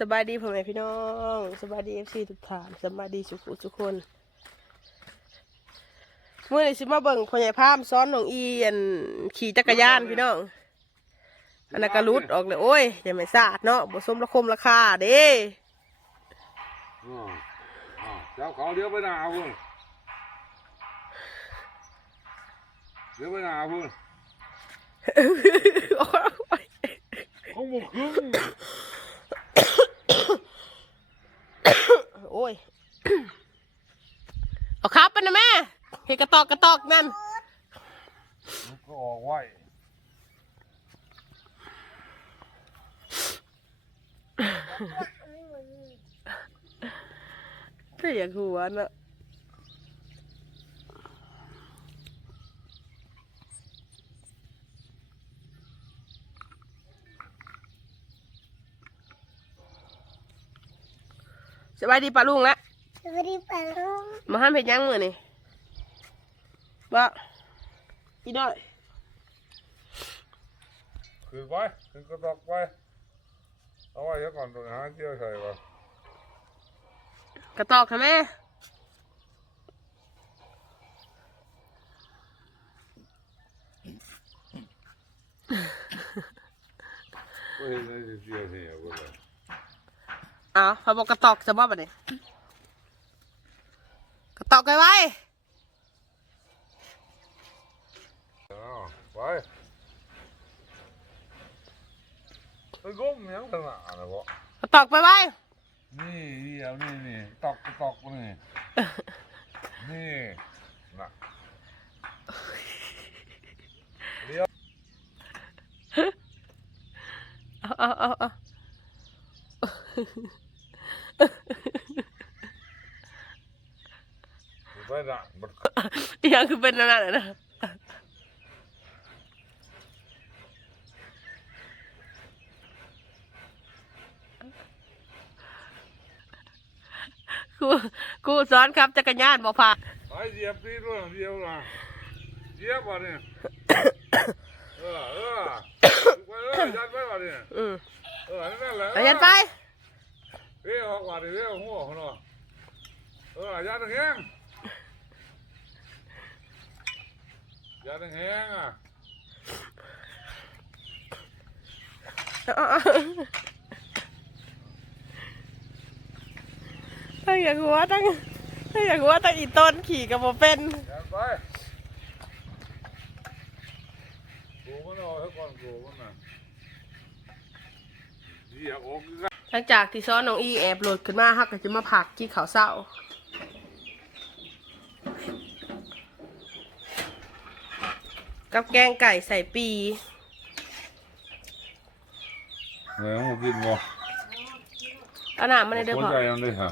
สบายดีพ่อแม่พี่น้องสบายดีเอฟซีทุกท่านสบายดีสุขุทุกคนเมื่อนี้สิมาเบิ่งพ่อใหญ่พามซ้อนน้องอีอันขี่จักรยานพี่น้องอันนั้นก็รุดออกเลยโอ้ยอย่าไม่สาดเนาะบ่สมราคมราคาเด้อ๋ออ๋อเจ้าเขาเลี้ยวไปหนาพุ่นเลี้ยวไปหนาพุ่นเขาบอกครึ่ง โอ้ย เอาครับไปนะแม่เฮกระ ตอกกระตอกนั่น มันก็ออกไว้ถ้าอยากหัวน่ะสบายดีปะลุงละสวัสดีป้าลุงมาห้ามเห็ดหยังมือนี่ บ่อีน้อยขึ้นไปขึ้นกระตอกไปเอาไว้เดี๋ยวก่อนตัวหาเจียวใส่ก่อนกระตอกค่ะแม่ก็เห็นได้เจียวเหี่ยวกันเลยอ้าวพอบอกกระตอกจะบ่ปะเนี่ยกระตอกไว้ไว้ เอาไปไปก้มยังขนาดนะบ่กระตอกไปไว้ นี่เดียวนี่นี่ตอกกระตอกนี่นี่น่ะเลี้ยวเอาเอาเอาเอาไปด่างบัดอีหยังคือเป็นนั่นน่ะนะ กูกูสอนครับจักรยานบ่พาไปเหยียบตีด้วยเดียวนะเหยียบว่ะเนี่ยเออเออไปเลยยัดไปว่ะเนี่ยอืมเออนั่นแหละไปยันไปเรียกออกว่ะเรียกหัวเขาเนาะเออยัดแห้งยัดแห้งอะ เอาเอาเอาตั้งอย่างหัวตั้งตั้งอย่างหัวตั้งอีต้นขี่กับบ่เป็นยัดไปกูมันเอาให้ก่อนกูมันน่ะเหยียบออกกันหลังจากที่ซ้อนน้องอีแอบโหลดขึ้นมาฮักก็จะมาผักที่เขาวเศร้ากับแกงไก่ใส่ปีเฮ้ยมึงกินบ่เอาหนามาในเด้อคพนอใจยังได้ฮะ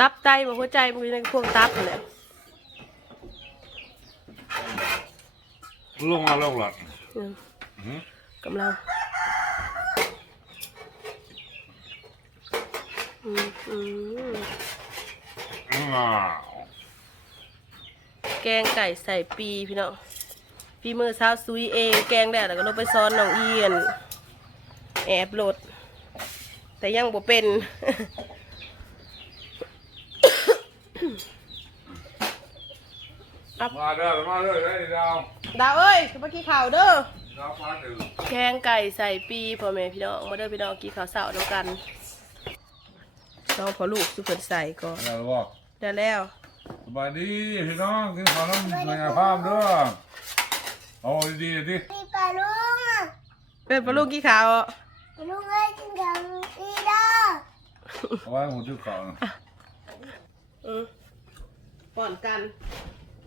ตับไตบ่หัวใจมันอยู่ในพวงตับนั่นแหละลงมาลงละอืมหืมกำลังอืมอืมอ้าวแกงไก่ใส่ปีพี่น้องพี่มือสาวซุยเอง แกงแล้วแล้วก็ลงไปซ้อนน้องเอียน แอบโหลด แต่ยังบ่เป็น มาเด้อมาเด้อได้ดาวดาวเอ้ยเมื่อกี้ข่าวเด้อดาวฟ้าตื่นแกงไก่ใส่ปีพ่อแม่พี่น้องมาเด้อพี่น้องกินข้าวเสาด้วยกันน้องพอลูกสุเพิ่นใส่ก่อนแล้วบอกได้แล้วสบายดีพี่น้องกินข้าวน้ำในภาพเด้อเอาดีๆดิพี่ป้าลุงเป็นพอลูกกี่ข้าวป้าลุงเอ้ยกินกับอีเด้อเอาไว้หัวจุกเก่านะอืมป้อนกัน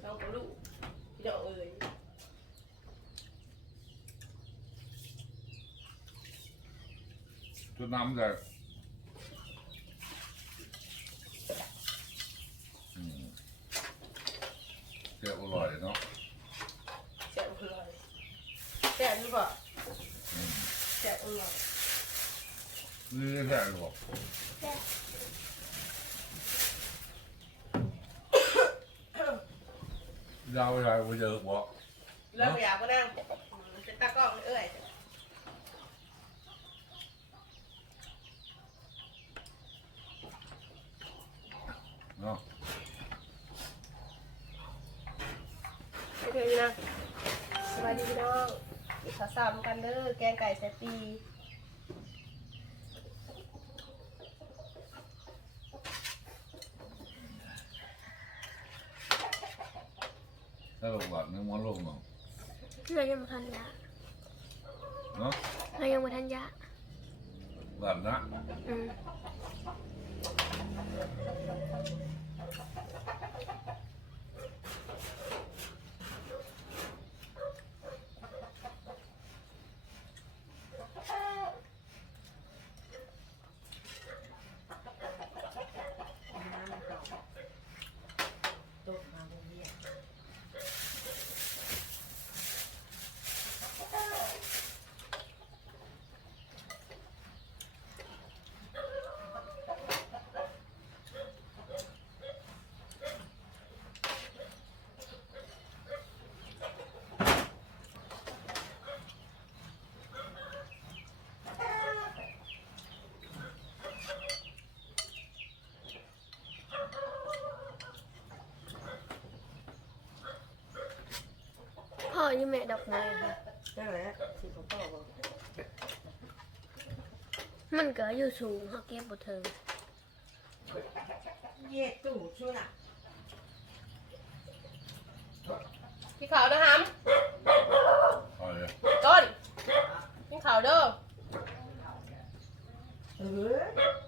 น้องพอลูกพี่น้องเอ้ยจุดน้ำจากอืมเจ้าอร่อยเนาะแซ่บอร่อยแซ่บหรือเปล่าแซ่บอร่อยนี่แท้บอกดา เราเวลาไปเจอบอกเลิอยากก็นั่งเป็นตากล้องเอ้ยเนาะโอเคพี่น้องสวัสดีพี่น้องอีกสาวสามกันเด้อแกงไก่แซ่บปี ถ้าเราหวัดนึกมันลงเนาะเรายังไม่ทันยะเนาะเรายังไม่ทันยะหวัดนะอืม อยังแม่ดอกไม้ค่ะนั่นแหละสีของพ่อบอกมันก็อยู่สูงเขาเก็บบ่เทิงพี่ขาวนะฮัมเอาเลยต้นพี่ขาวเด้อแฟ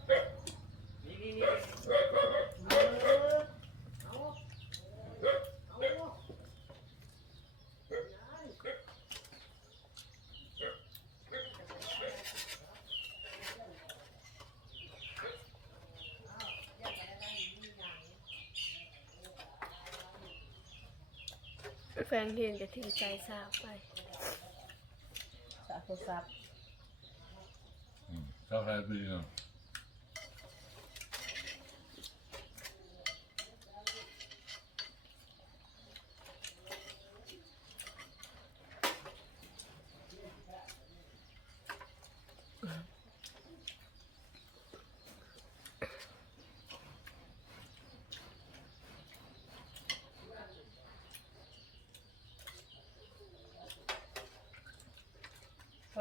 นเห็นจะถือใจสาวไปสาโทรศัพท์ อืมชอบใครปีเนาะ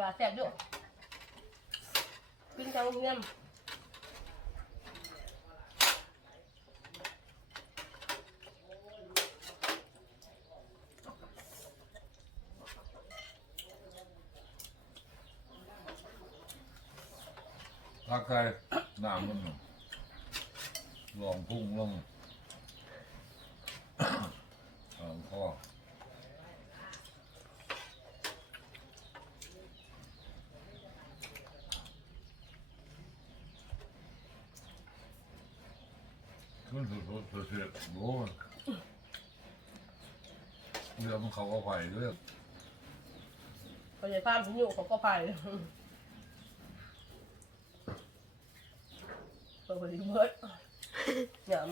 ปลาแซ่บอยู่กินจังเงียมทักใครหน้ามันเนาะลองพุ่งลงลองคอ ขึ้นสุดสุดสุดเสียดโอ้ยเรือมันเขาก็ไปเรื่อยพอใหญ่ฟ้ามถึงอยู่เขาก็ไปเปิดเผยเบิดเหนียว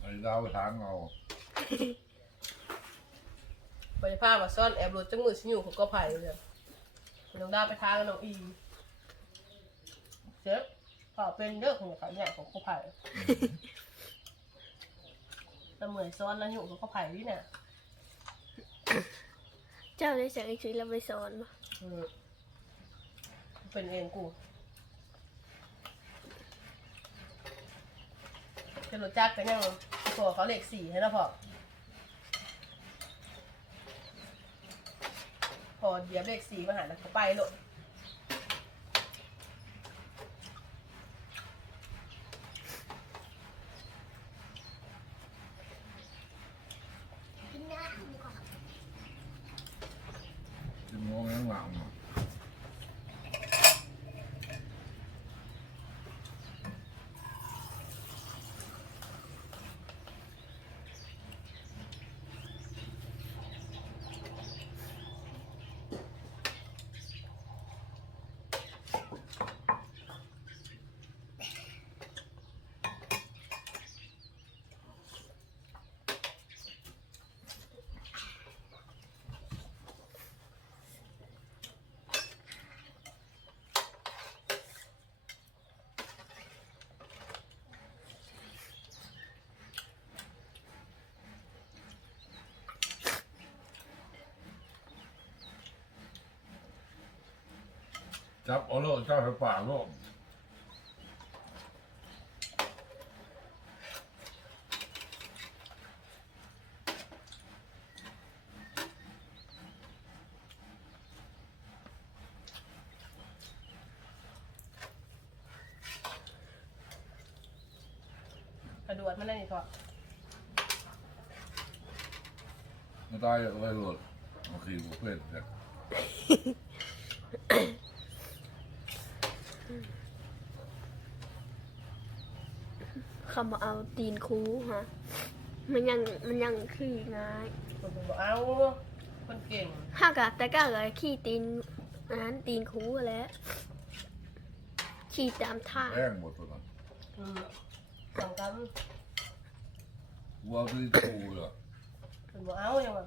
ไอ้ดาวทางเอาพอใหญ่ฟ้ามมาซ่อนแอบรถจังมือสิอยู่เขาก็ไปเลยน้องดาวไปทางกับน้องอี เจ๊ขอเป็นเด้อของเขาเนี่ยของเขาไผ่แต่เหมือนซ้อนแล้วอยู่เขาก็ไผ่นี่เนี่ยเจ้าได้จากไอ้ชีเราไปสอนมาเออเป็นเองกูจะรู้จักกันยังพอเขาเลขสี่ให้แล้วพอพอเดี๋ยวเลขสี่มาหาแล้วเขาไปโลด จับเอาโลดเจ้าไปป่าโลดกระดวดมันได้นี่ก่อนไม่ตายอะไรโลดมาขี่บุฟเฟ่ต์เนี่ย เขามาเอาตีนคูฮะ มันยังมันยังขี้ง่ายคนบอกเอาคนเก่งห้ากะแต่ก็เลยขี้ตีนอันนั้นตีนคูแหล้วขี้ตามท่างแรงหมดตัวนั้นอืมสองกันวัวที่ตูเลยคนบอกเอาอย่างว่า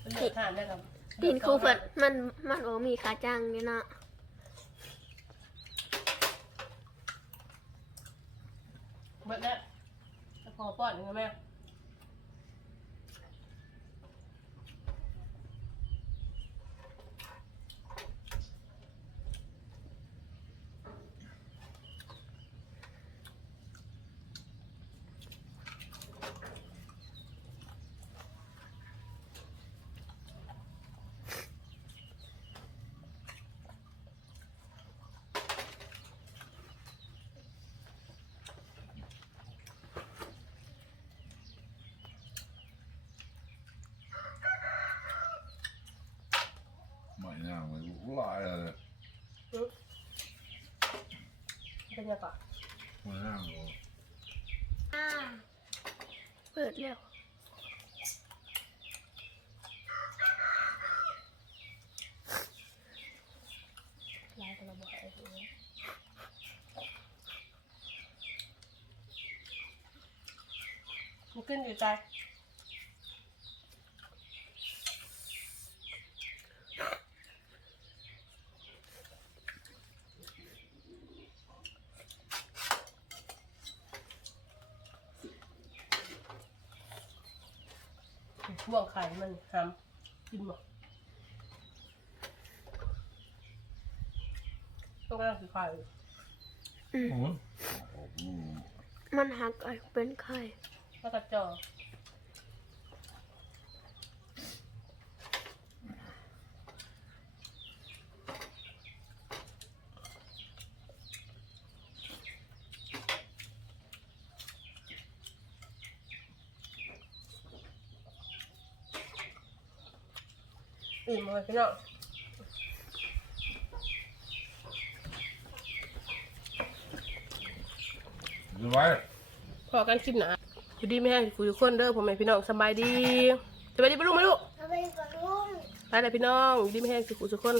เป็นเลือดทานได้กับตีนคูเฟิดมันมันโอมีขาจังนี่นะ เบิดแล้วจะพอป้อนยังไงแม่ไม่ย่างเลยลายเลย เป็นยังก่อนไม่ย่างเลยเปิดแล้วลายกระบอกไอ้ตัวนี้มันขึ้นอยู่ใจ บ่วงไข่มันทำกินหมดต้องการสีไข่โอ้โหมันหักไอเป็นไข่แล้วก็จอ อิ่มเลยพี่น้องดูไว้พอกันคลิปหนาอยู่ดีไม่ให้คุยคนเด้อผมแม่พี่น้องสบายดีสบายดีปะลูกไหมลูก เอาไปก่อนลุง ไปเลยพี่น้องอยู่ดีไม่ให้คุยทุกคน